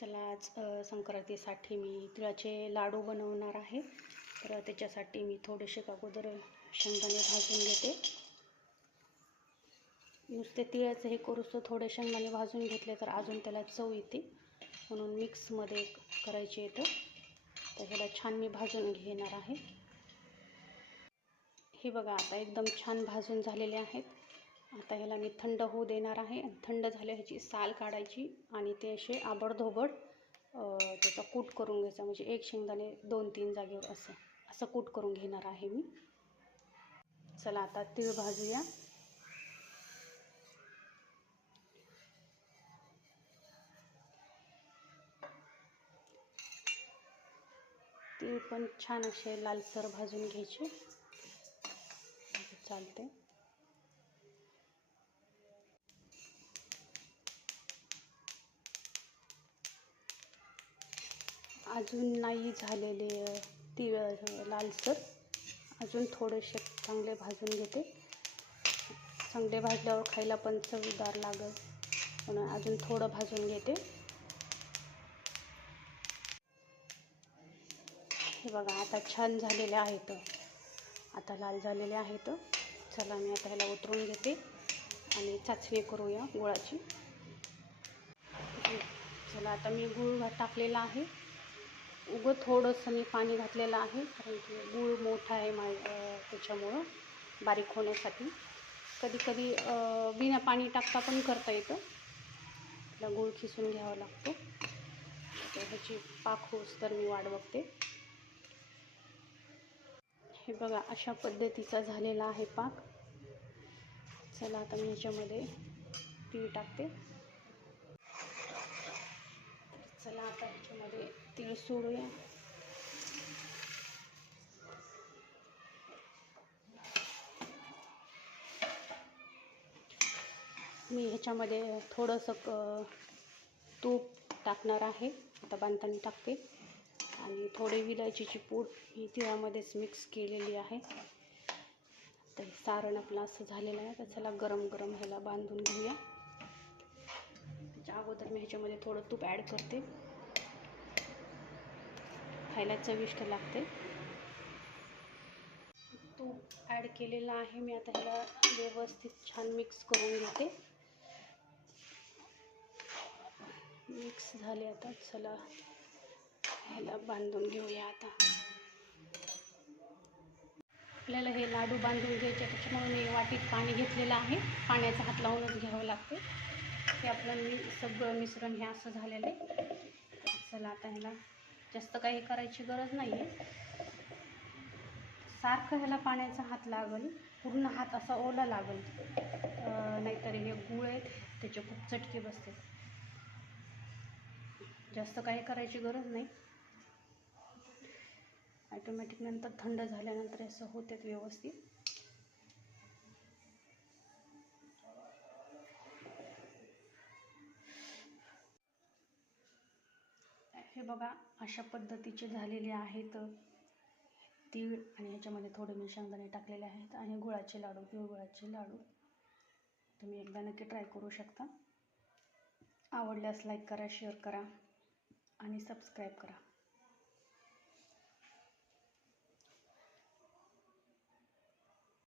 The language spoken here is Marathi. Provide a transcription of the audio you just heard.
चला आज संक्रांतीसाठी मी तिळाचे लाडू बनवणार आहे. तर त्याच्यासाठी मी थोडेसे अगोदर शेंगदाणे भाजून घेते. नुसते तिळाचं हे करूसं थोडे शेंगदाणे भाजून घेतले तर अजून त्याला चव येते, म्हणून मिक्समध्ये करायचे येतं. तर ह्याला छान मी भाजून घेणार आहे. हे बघा आता एकदम छान भाजून झालेले आहेत. आता ह्याला मी थंड होऊ देणार आहे. थंड झाले ह्याची साल काढायची आणि ते असे आबडधोबड त्याचा कूट करून घ्यायचा, म्हणजे एक शेंगदाणे 2-3 जागेवर असं कूट करून घेणार आहे मी. चला आता तीळ भाजूया. तीळ पण छान असे लालसर भाजून घ्यायचे. चालते. अजून नाही झालेले तीळ लालसर, अजून थोडेसे चांगले भाजून घेते. चांगले भाजल्यावर खायला पण चवीदार लागेल, म्हणून अजून थोडं भाजून घेते. हे बघा आता छान झालेले आहेत, आता लाल झालेले आहेत. चला मी आता ह्याला उतरून घेते आणि चाचणी करूया गुळाची. चला आता मी गूळ टाकलेला आहे. थोडंसं मी पाणी घातलेलं आहे, कारण की गूळ मोठा आहे त्याच्यामुळं बारीक होण्यासाठी. कधी कधी बिना पाणी टाकता पण करता येतं. आपला गूळ खिसून घ्यावा लागतो. तर ह्याची पाक होस तर मी वाट बघते. हे बघा अशा पद्धतीचा झालेला आहे पाक. चला आता मी ह्याच्यामध्ये तीळ टाकते. चला आता ह्याच्यामध्ये तीळ सोडूया. मी ह्याच्यामध्ये थोडंसं तूप टाकणार आहे. आता बांधताना टाकते. आणि थोडी विलायचीची पूड ही तिळामध्येच मिक्स केलेली आहे. तर सारण आपलं असं झालेलं आहे. तर चला गरम गरम ह्याला बांधून घेऊया. त्याच्या अगोदर मी ह्याच्यामध्ये थोडं तूप ॲड करते, खायला चविष्ट लागते. तूप ॲड केलेलं आहे मी. आता ह्याला व्यवस्थित छान मिक्स करून घेते. मिक्स झाले आता. चला ह्याला बांधून घेऊया. आता आपल्याला हे लाडू बांधून घ्यायचे, त्याच्यामुळे मी वाटीत पाणी घेतलेलं आहे. पाण्याचा हात लावूनच घ्यावं लागते. हे आपलं सगळं मिश्रण हे असं झालेलं आहे. चला आता ह्याला जास्त काही करायची गरज नाही आहे. सारखं ह्याला पाण्याचा हात लागेल, पूर्ण हात असा ओला लागेल, नाहीतर हे गुळ आहेत त्याचे खूप चटके बसते. जास्त काही करायची गरज नाही. ऑटोमॅटिक नंतर थंड झाल्यानंतर असं होते व्यवस्थित. हे बघा अशा पद्धतीचे झालेले आहेत तीळ, आणि ह्याच्यामध्ये थोडे मी शेंगदाणे टाकलेले आहेत, आणि गुळाचे लाडू, गुळाचे लाडू. तुम्ही एकदा नक्की ट्राय करू शकता. आवडल्यास लाईक करा, शेअर करा आणि सबस्क्राईब करा.